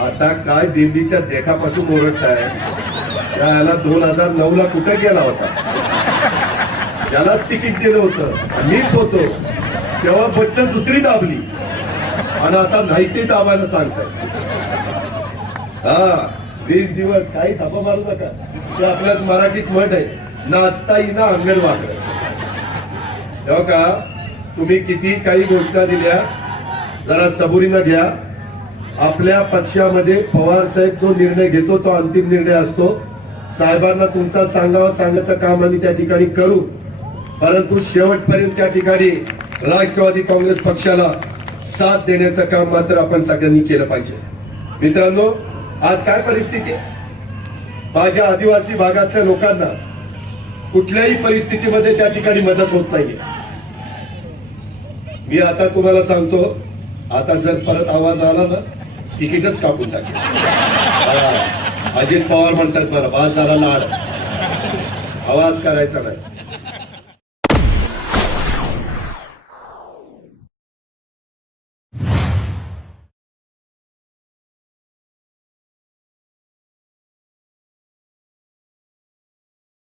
आता काय देवीच्या देखापासून ओरडताय? त्याला 2009 ला कुठे गेला होता? त्यालाच तिकीट दिलं होतं, मीच होतो तेव्हा. बटन दुसरी दाबली आणि आता नाही ते दाबायला सांगताय. हा 20 दिवस काही थापा मारू नका. ते आपल्या मराठीत म्हण आहे, नाचता येईना अंगण वाकडं. तेव्हा का तुम्ही किती काही घोषणा दिल्या, जरा सबुरीनं घ्या. आपल्या पक्षामध्ये पवार साहेब जो निर्णय घेतो तो अंतिम निर्णय असतो. साहेबांना तुमचा सांगायचं काम आम्ही त्या ठिकाणी करू, परंतु शेवटपर्यंत त्या ठिकाणी राष्ट्रवादी काँग्रेस पक्षाला साथ देण्याचं काम मात्र आपण सगळ्यांनी केलं पाहिजे. मित्रांनो, आज काय परिस्थिती आहे? माझ्या आदिवासी भागातल्या लोकांना कुठल्याही परिस्थितीमध्ये त्या ठिकाणी मदत होत नाहीये. मी आता तुम्हाला सांगतो, आता जर परत आवाज आला ना, तिकीटच कापून टाकेल. अजित पवार म्हणतात, बरं बाज झाला लाड, आवाज करायचा नाही.